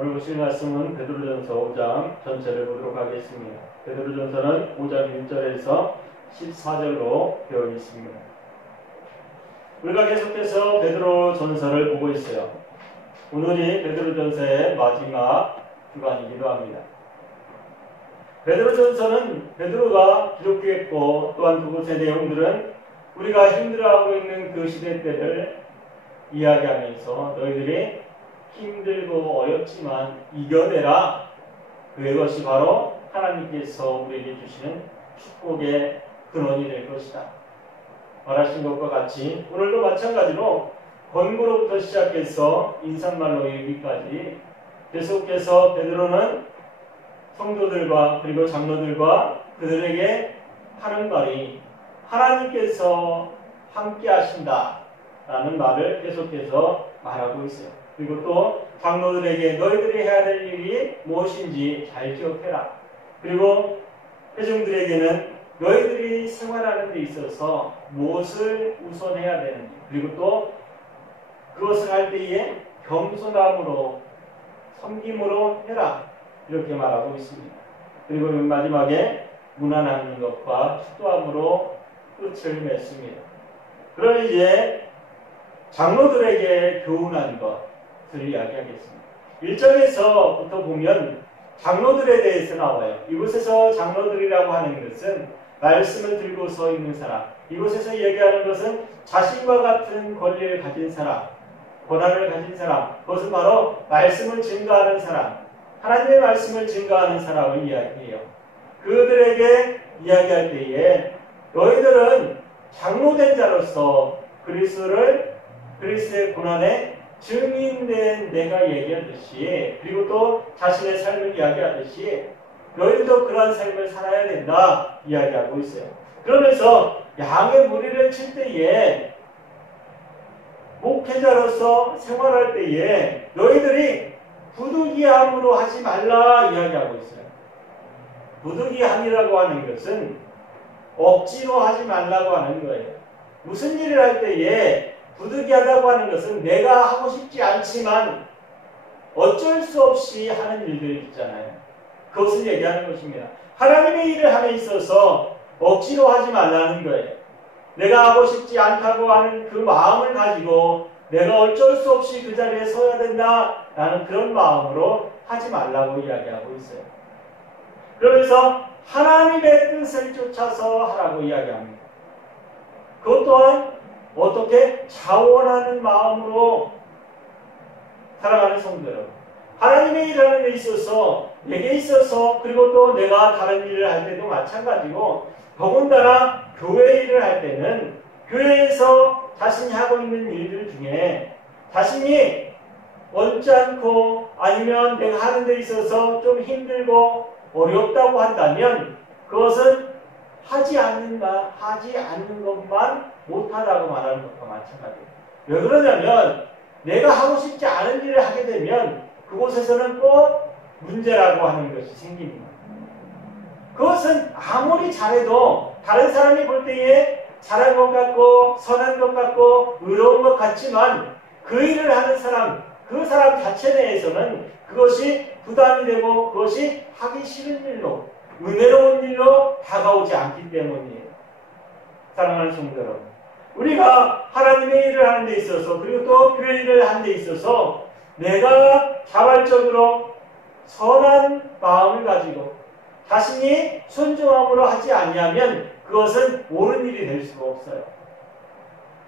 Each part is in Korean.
오늘 보실 말씀은 베드로전서 5장 전체를 보도록 하겠습니다. 베드로전서는 5장 1절에서 14절로 되어 있습니다. 우리가 계속해서 베드로전서를 보고 있어요. 오늘이 베드로전서의 마지막 주간이기도 합니다. 베드로전서는 베드로가 기록했고 또한 그곳의 내용들은 우리가 힘들어하고 있는 그 시대 때를 이야기하면서 너희들이 힘들고 어렵지만 이겨내라. 그것이 바로 하나님께서 우리에게 주시는 축복의 근원이 될 것이다. 말하신 것과 같이 오늘도 마찬가지로 권고로부터 시작해서 인사말로 이르기까지 계속해서 베드로는 성도들과 그리고 장로들과 그들에게 하는 말이 하나님께서 함께 하신다 라는 말을 계속해서 말하고 있어요. 그리고 또 장로들에게 너희들이 해야 될 일이 무엇인지 잘 기억해라. 그리고 회중들에게는 너희들이 생활하는 데 있어서 무엇을 우선해야 되는지, 그리고 또 그것을 할 때에 겸손함으로 섬김으로 해라. 이렇게 말하고 있습니다. 그리고 마지막에 무난한 것과 축도함으로 끝을 맺습니다. 그럼 이제 장로들에게 교훈한 것을 이야기하겠습니다. 1절에서부터 보면 장로들에 대해서 나와요. 이곳에서 장로들이라고 하는 것은 말씀을 들고 서 있는 사람, 이곳에서 얘기하는 것은 자신과 같은 권리를 가진 사람, 권한을 가진 사람, 그것은 바로 말씀을 증거하는 사람, 하나님의 말씀을 증거하는 사람을 이야기해요. 그들에게 이야기할 때에 너희들은 장로된 자로서 그리스도의 고난의 증인된 내가 얘기하듯이, 그리고 또 자신의 삶을 이야기하듯이 너희들도 그러한 삶을 살아야 된다 이야기하고 있어요. 그러면서 양의 무리를 칠 때에 목회자로서 생활할 때에 너희들이 부득이함으로 하지 말라 이야기하고 있어요. 부득이함이라고 하는 것은 억지로 하지 말라고 하는 거예요. 무슨 일을 할 때에 부득이하다고 하는 것은 내가 하고 싶지 않지만 어쩔 수 없이 하는 일들 있잖아요. 그것을 얘기하는 것입니다. 하나님의 일을 함에 있어서 억지로 하지 말라는 거예요. 내가 하고 싶지 않다고 하는 그 마음을 가지고 내가 어쩔 수 없이 그 자리에 서야 된다라는 그런 마음으로 하지 말라고 이야기하고 있어요. 그러면서 하나님의 뜻을 쫓아서 하라고 이야기합니다. 그것 또한 어떻게 자원하는 마음으로 살아가는 성도 여러분, 하나님의 일을 하는 데 있어서 내게 있어서, 그리고 또 내가 다른 일을 할 때도 마찬가지고, 더군다나 교회 일을 할 때는 교회에서 자신이 하고 있는 일들 중에 자신이 원치 않고 아니면 내가 하는 데 있어서 좀 힘들고 어렵다고 한다면 그것은 하지 않는 것만 못하다고 말하는 것과 마찬가지예요. 왜 그러냐면 내가 하고 싶지 않은 일을 하게 되면 그곳에서는 또 문제라고 하는 것이 생깁니다. 그것은 아무리 잘해도 다른 사람이 볼 때에 잘한 것 같고 선한 것 같고 의로운 것 같지만 그 일을 하는 사람, 그 사람 자체 내에서는 그것이 부담이 되고 그것이 하기 싫은 일로, 은혜로운 일로 다가오지 않기 때문이에요. 사랑하는 성도 여러분, 우리가 하나님의 일을 하는 데 있어서, 그리고 또 교회 일을 하는 데 있어서 내가 자발적으로 선한 마음을 가지고 자신이 순종함으로 하지 아니하면 그것은 옳은 일이 될 수가 없어요.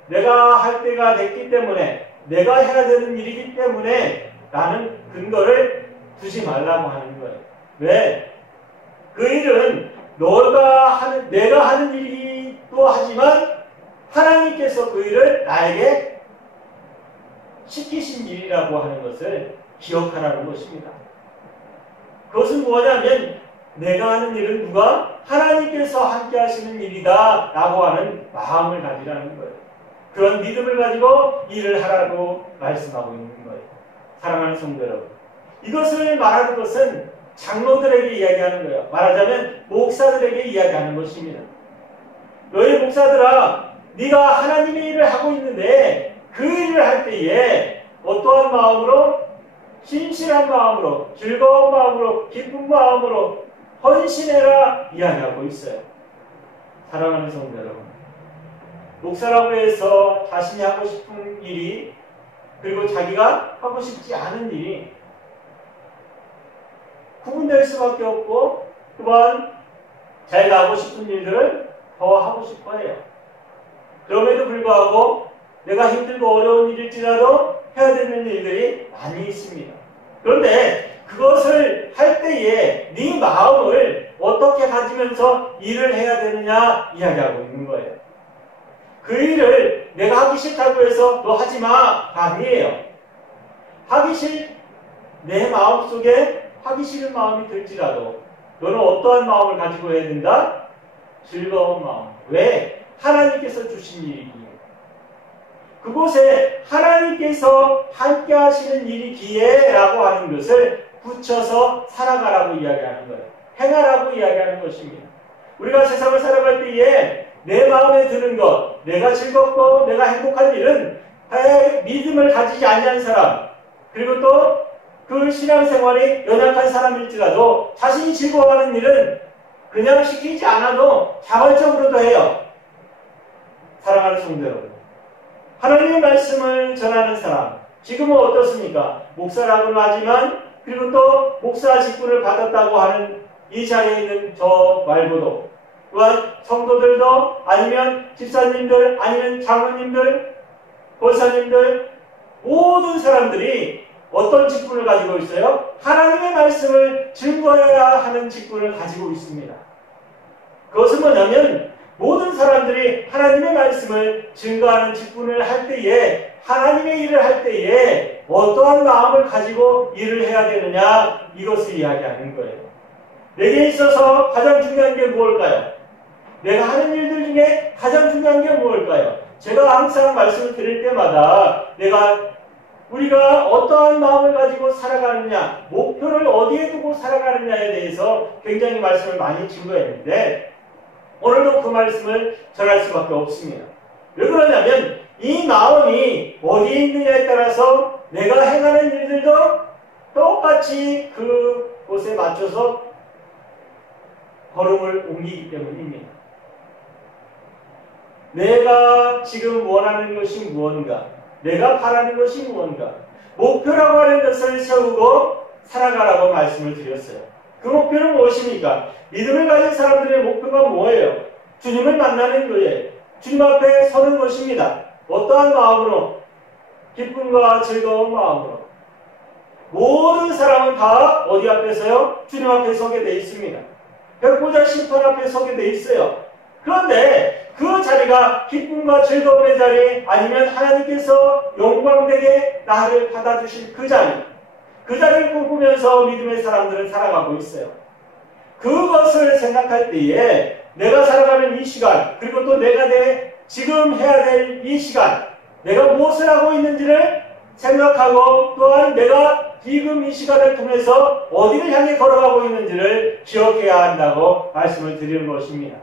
내가 할 때가 됐기 때문에, 내가 해야 되는 일이기 때문에 라는 근거를 두지 말라고 하는 거예요. 왜? 그 일은 내가 하는 일이기도 하지만 하나님께서 그 일을 나에게 시키신 일이라고 하는 것을 기억하라는 것입니다. 그것은 뭐냐면 내가 하는 일은 누가? 하나님께서 함께 하시는 일이다 라고 하는 마음을 가지라는 거예요. 그런 믿음을 가지고 일을 하라고 말씀하고 있는 거예요. 사랑하는 성도 여러분, 이것을 말하는 것은 장로들에게 이야기하는 거예요. 말하자면 목사들에게 이야기하는 것입니다. 너희 목사들아, 네가 하나님의 일을 하고 있는데 그 일을 할 때에 어떠한 마음으로 신실한 마음으로, 즐거운 마음으로, 기쁜 마음으로 헌신해라 이야기하고 있어요. 사랑하는 성도 여러분, 목사라고 해서 자신이 하고 싶은 일이, 그리고 자기가 하고 싶지 않은 일이 구분될 수밖에 없고, 또한 자기가 하고 싶은 일들을 더 하고 싶어 해요. 그럼에도 불구하고 내가 힘들고 어려운 일일지라도 해야 되는 일들이 많이 있습니다. 그런데 그것을 할 때에 네 마음을 어떻게 가지면서 일을 해야 되느냐 이야기하고 있는 거예요. 그 일을 내가 하기 싫다고 해서 너 하지 마가 아니에요. 내 마음속에 하기 싫은 마음이 들지라도 너는 어떠한 마음을 가지고 해야 된다? 즐거운 마음. 왜? 하나님께서 주신 일이기에. 그곳에 하나님께서 함께 하시는 일이기에 라고 하는 것을 붙여서 살아가라고 이야기하는 거예요. 행하라고 이야기하는 것입니다. 우리가 세상을 살아갈 때에 내 마음에 드는 것, 내가 즐겁고 내가 행복한 일은 믿음을 가지지 않는 사람, 그리고 또 그 신앙생활이 연약한 사람일지라도 자신이 즐거워하는 일은 그냥 시키지 않아도 자발적으로도 해요. 사랑하는 성도 여러분, 하나님의 말씀을 전하는 사람, 지금은 어떻습니까? 목사라고는 하지만, 그리고 또 목사 직분을 받았다고 하는 이 자리에 있는 저 말고도, 또한 성도들도, 아니면 집사님들, 아니면 장로님들, 권사님들, 모든 사람들이 어떤 직분을 가지고 있어요? 하나님의 말씀을 증거해야 하는 직분을 가지고 있습니다. 그것은 뭐냐면 모든 사람들이 하나님의 말씀을 증거하는 직분을 할 때에, 하나님의 일을 할 때에 어떠한 마음을 가지고 일을 해야 되느냐, 이것을 이야기하는 거예요. 내게 있어서 가장 중요한 게 무엇일까요? 내가 하는 일들 중에 가장 중요한 게 무엇일까요? 제가 항상 말씀을 드릴 때마다 우리가 어떠한 마음을 가지고 살아가느냐, 목표를 어디에 두고 살아가느냐에 대해서 굉장히 말씀을 많이 증거했는데, 오늘도 그 말씀을 전할 수밖에 없습니다. 왜 그러냐면 이 마음이 어디에 있느냐에 따라서 내가 행하는 일들도 똑같이 그곳에 맞춰서 걸음을 옮기기 때문입니다. 내가 지금 원하는 것이 무언가, 내가 바라는 것이 무언가, 목표라고 하는 것을 세우고 살아가라고 말씀을 드렸어요. 그 목표는 무엇입니까? 믿음을 가진 사람들의 목표가 뭐예요? 주님을 만나는 교회, 주님 앞에 서는 것입니다. 어떠한 마음으로? 기쁨과 즐거운 마음으로. 모든 사람은 다 어디 앞에서요? 주님 앞에 서게 돼 있습니다. 백보자 심판 앞에 서게 돼 있어요. 그런데 그 자리가 기쁨과 즐거움의 자리, 아니면 하나님께서 영광되게 나를 받아주실 그 자리를 꿈꾸면서 믿음의 사람들은 살아가고 있어요. 그것을 생각할 때에 내가 살아가는 이 시간, 그리고 또 내가 지금 해야 될 이 시간, 내가 무엇을 하고 있는지를 생각하고, 또한 내가 지금 이 시간을 통해서 어디를 향해 걸어가고 있는지를 기억해야 한다고 말씀을 드리는 것입니다.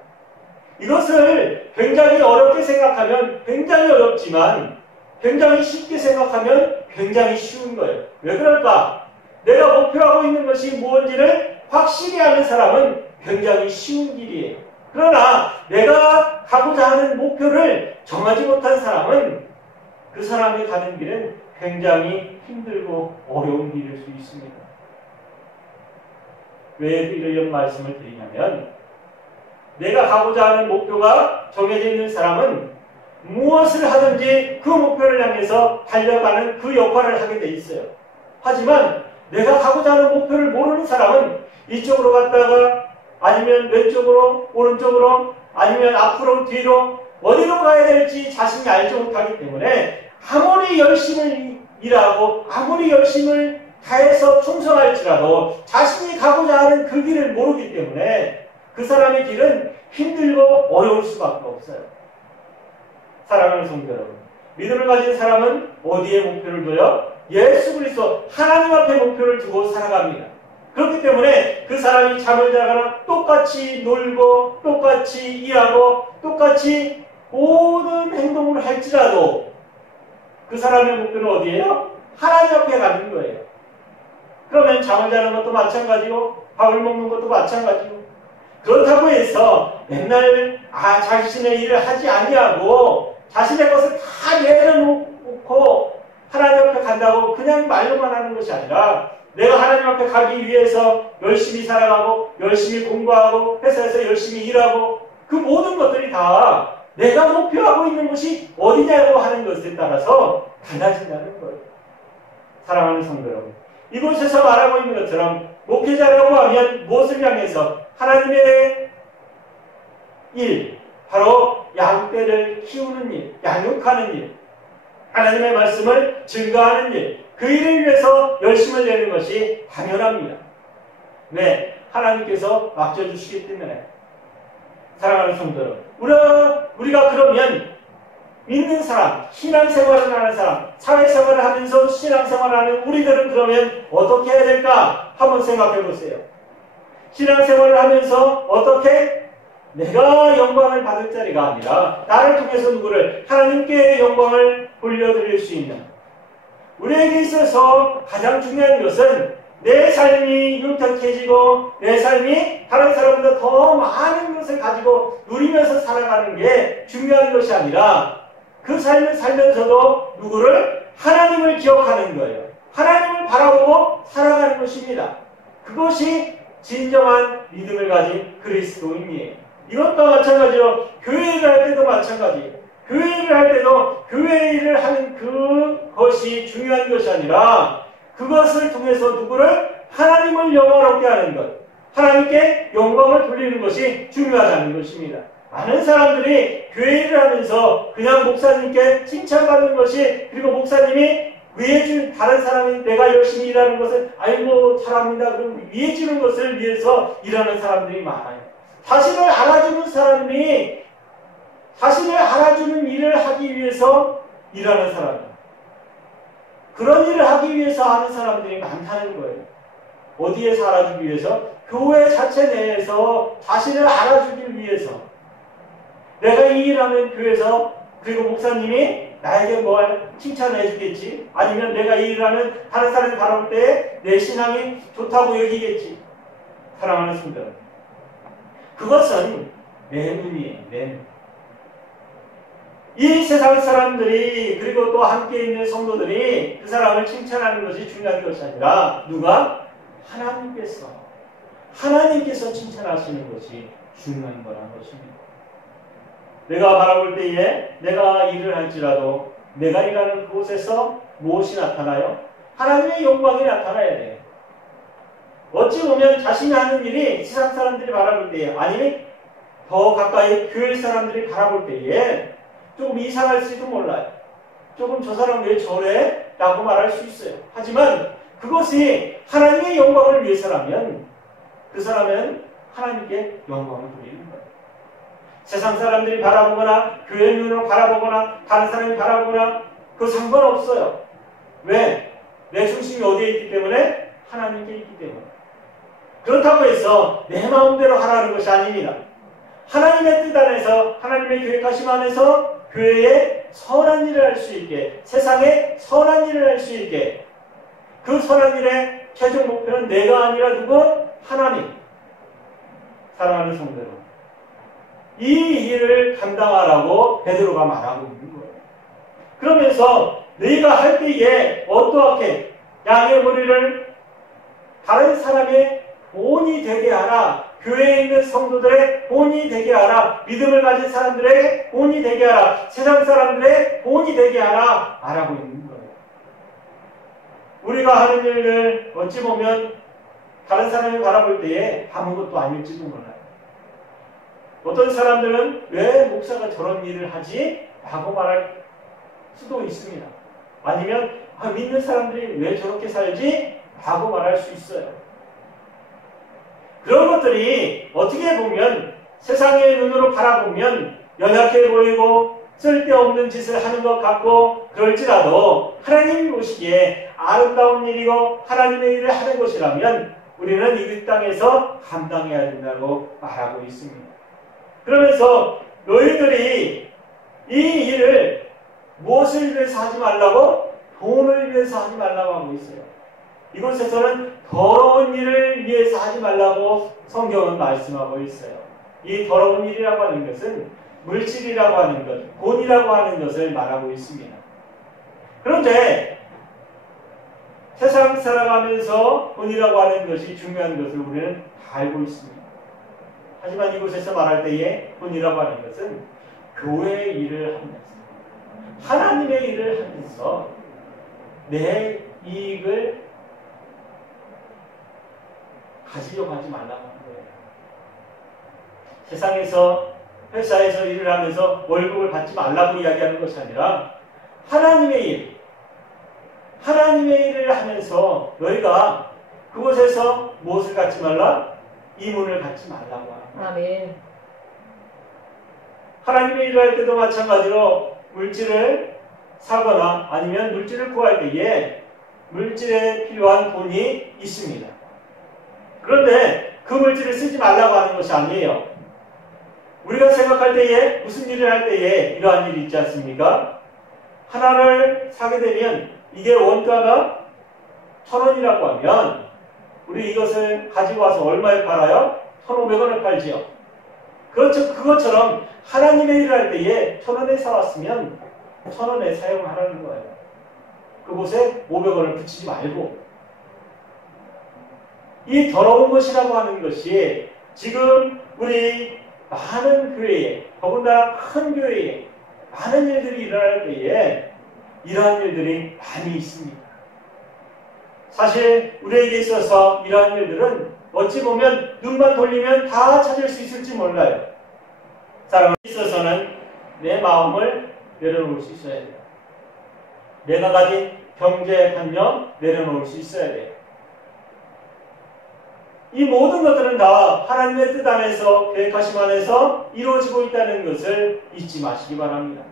이것을 굉장히 어렵게 생각하면 굉장히 어렵지만, 굉장히 쉽게 생각하면 굉장히 쉬운 거예요. 왜 그럴까? 내가 목표하고 있는 것이 무엇인지를 확실히 아는 사람은 굉장히 쉬운 길이에요. 그러나 내가 가고자 하는 목표를 정하지 못한 사람은 그 사람이 가는 길은 굉장히 힘들고 어려운 길일 수 있습니다. 왜 이런 말씀을 드리냐면, 내가 가고자 하는 목표가 정해져 있는 사람은 무엇을 하든지 그 목표를 향해서 달려가는 그 역할을 하게 돼 있어요. 하지만 내가 가고자 하는 목표를 모르는 사람은 이쪽으로 갔다가, 아니면 왼쪽으로, 오른쪽으로, 아니면 앞으로, 뒤로, 어디로 가야 될지 자신이 알지 못하기 때문에 아무리 열심히 일하고 아무리 열심을 다해서 충성할지라도 자신이 가고자 하는 그 길을 모르기 때문에 그 사람의 길은 힘들고 어려울 수밖에 없어요. 사랑하는 성도 여러분, 믿음을 가진 사람은 어디에 목표를 둬요? 예수 그리스도 하나님 앞에 목표를 두고 살아갑니다. 그렇기 때문에 그 사람이 잠을 자거나 똑같이 놀고 똑같이 일하고 똑같이 모든 행동을 할지라도 그 사람의 목표는 어디예요? 하나님 앞에 가는 거예요. 피곤하면 잠을 자는 것도 마찬가지고 밥을 먹는 것도 마찬가지고 그렇다고 해서 맨날 자신의 일을 하지 아니하고 자신의 것을 다 내려놓고 하나님 앞에 간다고 그냥 말로만 하는 것이 아니라 내가 하나님 앞에 가기 위해서 열심히 살아가고 열심히 공부하고 회사에서 열심히 일하고 그 모든 것들이 다 내가 목표하고 있는 것이 어디냐고 하는 것에 따라서 달라진다는 거예요. 사랑하는 성도 여러분, 이곳에서 말하고 있는 것처럼 목회자라고 하면 무엇을 향해서 하나님의 일, 바로 양떼를 키우는 일, 양육하는 일, 하나님의 말씀을 증거하는 일, 그 일을 위해서 열심을 내는 것이 당연합니다. 왜? 하나님께서 맡겨주시기 때문에. 사랑하는 성도 여러분, 우리가 그러면 믿는 사람, 신앙생활을 하는 사람, 사회생활을 하면서 신앙생활을 하는 우리들은 그러면 어떻게 해야 될까? 한번 생각해 보세요. 신앙생활을 하면서 어떻게? 내가 영광을 받을 자리가 아니라 나를 통해서 누구를? 하나님께 영광을 돌려드릴 수 있는, 우리에게 있어서 가장 중요한 것은 내 삶이 윤택해지고 내 삶이 다른 사람보다 더 많은 것을 가지고 누리면서 살아가는 게 중요한 것이 아니라 그 삶을 살면서도 누구를? 하나님을 기억하는 거예요. 하나님을 바라보고 살아가는 것입니다. 그것이 진정한 믿음을 가진 그리스도인이에요. 이것과 마찬가지로 교회 일을 할 때도 마찬가지예요. 교회 일을 할 때도 교회 일을 하는 그것이 중요한 것이 아니라 그것을 통해서 누구를? 하나님을 영광롭게 하는 것, 하나님께 영광을 돌리는 것이 중요하다는 것입니다. 많은 사람들이 교회 일을 하면서 그냥 목사님께 칭찬받는 것이, 그리고 목사님이 위해준 다른 사람이 내가 열심히 일하는 것을 아이고 잘합니다, 그럼 위해주는 것을 위해서 일하는 사람들이 많아요. 자신을 알아주는 사람이 자신을 알아주는 일을 하기 위해서 일하는 사람, 그런 일을 하기 위해서 하는 사람들이 많다는 거예요. 어디에서 알아주기 위해서? 교회 자체 내에서 자신을 알아주기 위해서. 내가 이 일하면 교회에서, 그리고 목사님이 나에게 뭘 칭찬해 주겠지, 아니면 내가 이 일하면 다른 사람이 바라볼 때 내 신앙이 좋다고 여기겠지. 사랑하는 성도, 그것은 내 눈이에요. 내 눈. 이 세상 사람들이, 그리고 또 함께 있는 성도들이 그 사람을 칭찬하는 것이 중요한 것이 아니라 누가? 하나님께서 칭찬하시는 것이 중요한 거라는 것입니다. 내가 바라볼 때에 내가 일을 할지라도 내가 일하는 그곳에서 무엇이 나타나요? 하나님의 영광이 나타나야 돼요. 어찌 보면 자신이 하는 일이 세상 사람들이 바라볼 때에, 아니면 더 가까이 교회 사람들이 바라볼 때에 조금 이상할지도 몰라요. 조금 저 사람 왜 저래? 라고 말할 수 있어요. 하지만 그것이 하나님의 영광을 위해서라면 그 사람은 하나님께 영광을 돌리는 거예요. 세상 사람들이 바라보거나 교회 눈으로 바라보거나 다른 사람이 바라보거나 그거 상관없어요. 왜? 내 중심이 어디에 있기 때문에? 하나님께 있기 때문에. 그렇다고 해서 내 마음대로 하라는 것이 아닙니다. 하나님의 뜻 안에서, 하나님의 계획하심 안에서 교회에 선한 일을 할 수 있게, 세상에 선한 일을 할 수 있게, 그 선한 일의 최종 목표는 내가 아니라 누구? 하나님. 사랑하는 성도 여러분, 이 일을 감당하라고 베드로가 말하고 있는 거예요. 그러면서 너희가 할 때에 어떠하게 양의 머리를 다른 사람의 본이 되게 하라. 교회에 있는 성도들의 본이 되게 하라. 믿음을 가진 사람들의 본이 되게 하라. 세상 사람들의 본이 되게 하라. 말하고 있는 거예요. 우리가 하는 일을 어찌 보면 다른 사람이 바라볼 때에 아무것도 아닐지도 몰라요. 어떤 사람들은 왜 목사가 저런 일을 하지? 라고 말할 수도 있습니다. 아니면 믿는 사람들이 왜 저렇게 살지? 라고 말할 수 있어요. 그런 것들이 어떻게 보면 세상의 눈으로 바라보면 연약해 보이고 쓸데없는 짓을 하는 것 같고, 그럴지라도 하나님이 보시기에 아름다운 일이고 하나님의 일을 하는 것이라면 우리는 이 땅에서 감당해야 된다고 말하고 있습니다. 그러면서 너희들이 이 일을 무엇을 위해서 하지 말라고? 돈을 위해서 하지 말라고 하고 있어요. 이곳에서는 더러운 일을 위해서 하지 말라고 성경은 말씀하고 있어요. 이 더러운 일이라고 하는 것은 물질이라고 하는 것, 돈이라고 하는 것을 말하고 있습니다. 그런데 세상 살아가면서 돈이라고 하는 것이 중요한 것을 우리는 다 알고 있습니다. 하지만 이곳에서 말할 때에 돈이라고 하는 것은 교회의 일을 하면서, 하나님의 일을 하면서 내 이익을 가지려고 하지 말라고 하는 거예요. 세상에서, 회사에서 일을 하면서 월급을 받지 말라고 이야기하는 것이 아니라 하나님의 일, 하나님의 일을 하면서 너희가 그곳에서 무엇을 갖지 말라? 이문을 갖지 말라고 합니다. 아멘. 하나님의 일을 할 때도 마찬가지로 물질을 사거나 아니면 물질을 구할 때에 물질에 필요한 돈이 있습니다. 그런데 그 물질을 쓰지 말라고 하는 것이 아니에요. 우리가 생각할 때에, 무슨 일을 할 때에 이러한 일이 있지 않습니까? 하나를 사게 되면 이게 원가가 1,000원이라고 하면 우리 이것을 가지고 와서 얼마에 팔아요? 1,500원에 팔지요. 그렇죠. 그것처럼 하나님의 일을 할 때에 1,000원에 사왔으면 1,000원에 사용하라는 거예요. 그곳에 500원을 붙이지 말고. 이 더러운 것이라고 하는 것이 지금 우리 많은 교회에, 더군다나 큰 교회에 많은 일들이 일어날 때에 이러한 일들이 많이 있습니다. 사실 우리에게 있어서 이러한 일들은 어찌 보면 눈만 돌리면 다 찾을 수 있을지 몰라요. 사람에 있어서는 내 마음을 내려놓을 수 있어야 돼요. 내가 가진 경제관념 내려놓을 수 있어야 돼요. 이 모든 것들은 다 하나님의 뜻 안에서, 계획하심 안에서 이루어지고 있다는 것을 잊지 마시기 바랍니다.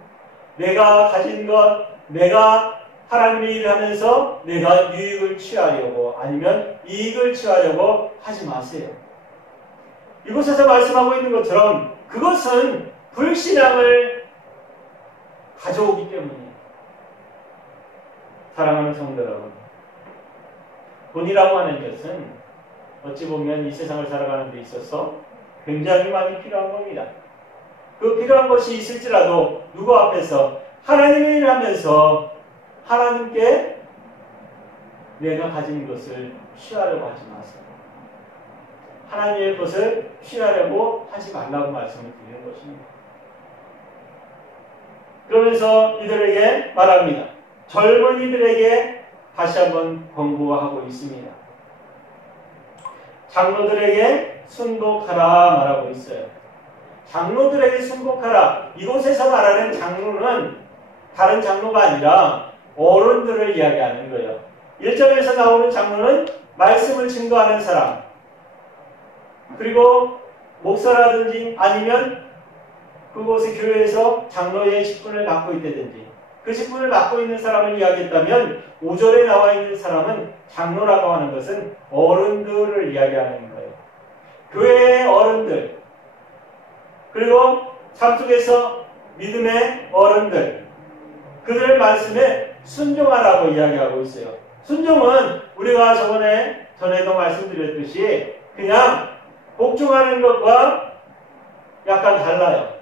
내가 가진 것, 내가 하나님의 일을 하면서 내가 유익을 취하려고 아니면 이익을 취하려고 하지 마세요. 이곳에서 말씀하고 있는 것처럼 그것은 불신앙을 가져오기 때문이에요. 사랑하는 성도 여러분, 돈이라고 하는 것은 어찌 보면 이 세상을 살아가는 데 있어서 굉장히 많이 필요한 겁니다. 그 필요한 것이 있을지라도 누구 앞에서 하나님의 일을 하면서 하나님께 내가 가진 것을 취하려고 하지 마세요. 하나님의 것을 취하려고 하지 말라고 말씀을 드리는 것입니다. 그러면서 이들에게 말합니다. 젊은이들에게 다시 한번 권고하고 있습니다. 장로들에게 순복하라 말하고 있어요. 장로들에게 순복하라. 이곳에서 말하는 장로는 다른 장로가 아니라 어른들을 이야기하는 거예요. 1절에서 나오는 장로는 말씀을 증거하는 사람, 그리고 목사라든지 아니면 그곳의 교회에서 장로의 직분을 맡고 있다든지 그 직분을 맡고 있는 사람을 이야기했다면 5절에 나와 있는 사람은 장로라고 하는 것은 어른들을 이야기하는 거예요. 교회의 어른들, 그리고 삶 속에서 믿음의 어른들, 그들의 말씀에 순종하라고 이야기하고 있어요. 순종은 우리가 전에도 말씀드렸듯이 그냥 복종하는 것과 약간 달라요.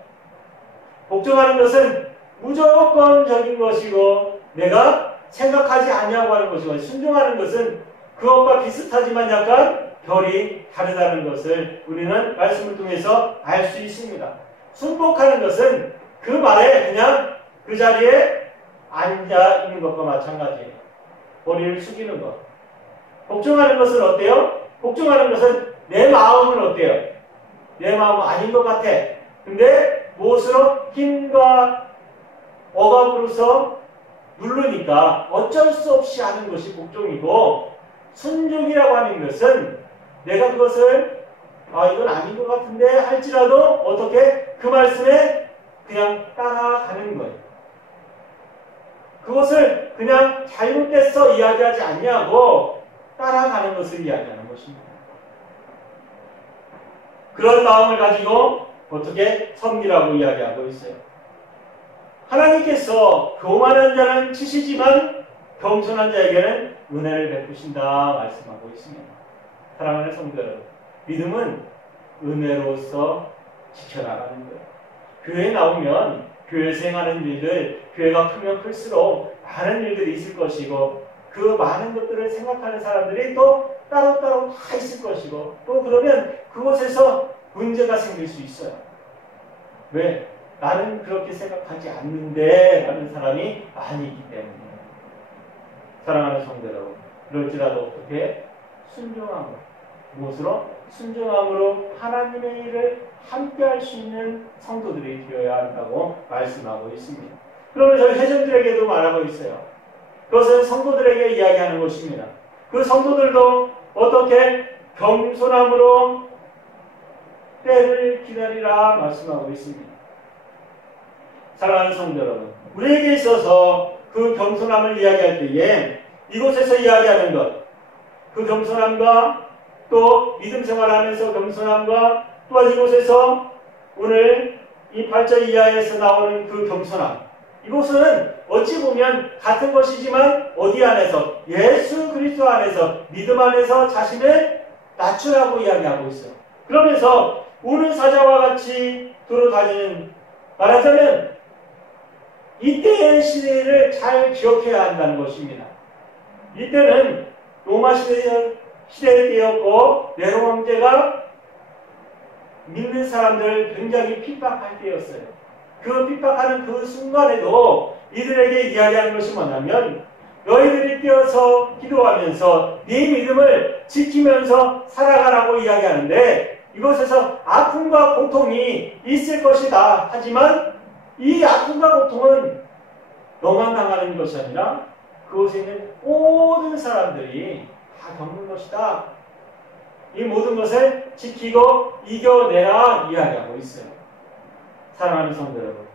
복종하는 것은 무조건적인 것이고 내가 생각하지 않냐고 하는 것이고, 순종하는 것은 그것과 비슷하지만 약간 결이 다르다는 것을 우리는 말씀을 통해서 알 수 있습니다. 순복하는 것은 그 말에 그냥 그 자리에 앉아 있는 것과 마찬가지예요. 머리를 숙이는 것. 복종하는 것은 어때요? 복종하는 것은 내 마음은 어때요? 내 마음은 아닌 것 같아. 근데 무엇으로? 힘과 억압으로서 누르니까 어쩔 수 없이 하는 것이 복종이고, 순종이라고 하는 것은 내가 그것을 이건 아닌 것 같은데 할지라도 어떻게 그 말씀에 그냥 따라가는 거예요. 그것을 그냥 잘못됐어 이야기하지 않냐고 따라가는 것을 이야기하는 것입니다. 그런 마음을 가지고 어떻게 섬기라고 이야기하고 있어요. 하나님께서 교만한 자는 치시지만 겸손한 자에게는 은혜를 베푸신다 말씀하고 있습니다. 사랑하는 성도 여러분, 믿음은 은혜로서 지켜나가는 거예요. 교회에 나오면 교회에서 행하는 일들, 교회가 크면 클수록 많은 일들이 있을 것이고 그 많은 것들을 생각하는 사람들이 또 따로따로 다 있을 것이고 또 그러면 그곳에서 문제가 생길 수 있어요. 왜? 나는 그렇게 생각하지 않는데 라는 사람이 많이 있기 때문에. 사랑하는 성도 여러분, 그럴지라도 어떻게? 순종함으로. 무엇으로? 순종함으로 하나님의 일을 함께 할 수 있는 성도들이 되어야 한다고 말씀하고 있습니다. 그러면서 회전들에게도 말하고 있어요. 그것은 성도들에게 이야기하는 것입니다. 그 성도들도 어떻게? 겸손함으로 때를 기다리라 말씀하고 있습니다. 사랑하는 성도 여러분, 우리에게 있어서 그 겸손함을 이야기할 때에 이곳에서 이야기하는 것, 그 겸손함과 또 믿음 생활하면서 겸손함과 또한 이곳에서 오늘 이 8절 이하에서 나오는 그 겸손함, 이곳은 어찌 보면 같은 것이지만 어디 안에서? 예수 그리스도 안에서, 믿음 안에서 자신을 낮추라고 이야기하고 있어요. 그러면서 오는 사자와 같이 돌아다니는, 말하자면 이때의 시대를 잘 기억해야 한다는 것입니다. 이때는 로마 시대 때였고 네로 황제가 믿는 사람들 굉장히 핍박할 때였어요. 그 핍박하는 그 순간에도 이들에게 이야기하는 것이 뭐냐면 너희들이 뛰어서 기도하면서 네 믿음을 지키면서 살아가라고 이야기하는데 이것에서 아픔과 고통이 있을 것이다. 하지만 이 아픔과 고통은 너만 당하는 것이 아니라 그곳에 있는 모든 사람들이 다 겪는 것이다. 이 모든 것을 지키고 이겨내라 이야기하고 있어요. 사랑하는 성도 여러분,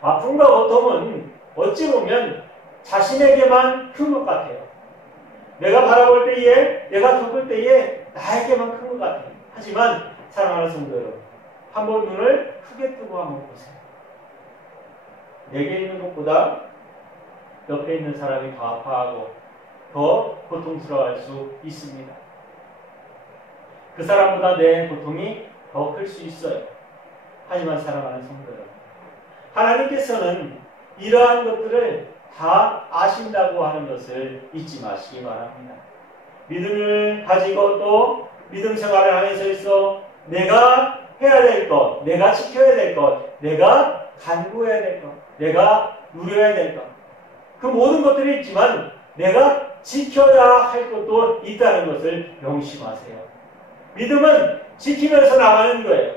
아픔과 고통은 어찌 보면 자신에게만 큰 것 같아요. 내가 바라볼 때에, 내가 겪을 때에 나에게만 큰 것 같아요. 하지만 사랑하는 성도 여러분, 한번 눈을 크게 뜨고 한번 보세요. 내게 있는 것보다 옆에 있는 사람이 더 아파하고 더 고통스러워할 수 있습니다. 그 사람보다 내 고통이 더 클 수 있어요. 하지만 사랑하는 성도 여러분, 하나님께서는 이러한 것들을 다 아신다고 하는 것을 잊지 마시기 바랍니다. 믿음을 가지고 또 믿음 생활을 하면서 있어 내가 해야 될 것, 내가 지켜야 될 것, 내가 간구해야 될 것, 내가 누려야 될 것, 그 모든 것들이 있지만 내가 지켜야 할 것도 있다는 것을 명심하세요. 믿음은 지키면서 나가는 거예요.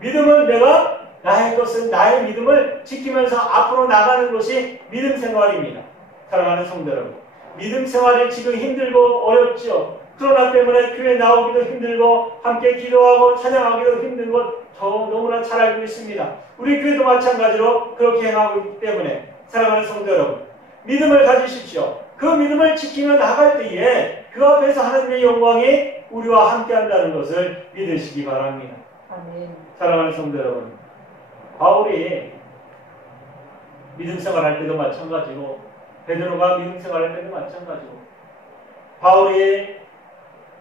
믿음은 내가 나의 것은 나의 믿음을 지키면서 앞으로 나가는 것이 믿음 생활입니다. 사랑하는 성도 여러분, 믿음 생활이 지금 힘들고 어렵죠. 그러나 때문에 교회 나오기도 힘들고 함께 기도하고 찬양하기도 힘든 것 저 너무나 잘 알고 있습니다. 우리 교회도 마찬가지로 그렇게 행하고 있기 때문에 사랑하는 성도 여러분, 믿음을 가지십시오. 그 믿음을 지키며 나갈 때에 그 앞에서 하나님의 영광이 우리와 함께 한다는 것을 믿으시기 바랍니다. 아멘. 사랑하는 성도 여러분, 바울이 믿음 생활할 때도 마찬가지고 베드로가 믿음 생활할 때도 마찬가지고 바울이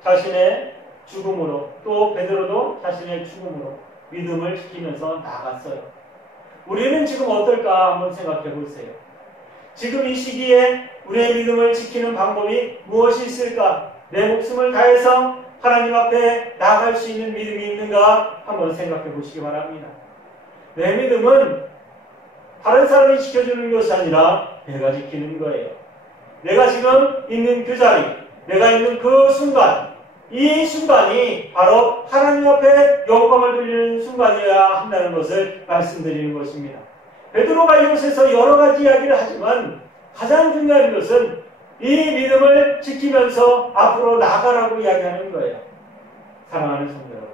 자신의 죽음으로 또 베드로도 자신의 죽음으로 믿음을 지키면서 나갔어요. 우리는 지금 어떨까 한번 생각해 보세요. 지금 이 시기에 우리의 믿음을 지키는 방법이 무엇이 있을까? 내 목숨을 다해서 하나님 앞에 나아갈 수 있는 믿음이 있는가 한번 생각해 보시기 바랍니다. 내 믿음은 다른 사람이 지켜주는 것이 아니라 내가 지키는 거예요. 내가 지금 있는 그 자리, 내가 있는 그 순간, 이 순간이 바로 하나님 앞에 영광을 돌리는 순간이어야 한다는 것을 말씀드리는 것입니다. 베드로가 이곳에서 여러 가지 이야기를 하지만 가장 중요한 것은 이 믿음을 지키면서 앞으로 나가라고 이야기하는 거예요. 사랑하는 성도 여러분,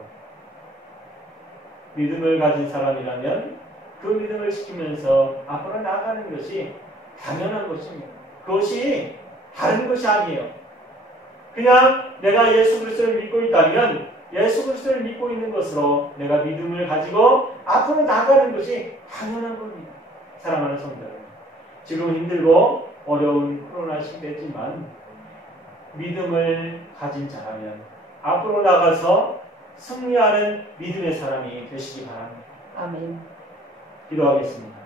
믿음을 가진 사람이라면 그 믿음을 지키면서 앞으로 나가는 것이 당연한 것입니다. 그것이 다른 것이 아니에요. 그냥 내가 예수 그리스도를 믿고 있다면 예수 그리스도를 믿고 있는 것으로 내가 믿음을 가지고 앞으로 나가는 것이 당연한 겁니다. 사랑하는 성도 여러분, 지금 힘들고 어려운 코로나 시대지만 믿음을 가진 자라면 앞으로 나가서 승리하는 믿음의 사람이 되시기 바랍니다. 아멘. 기도하겠습니다.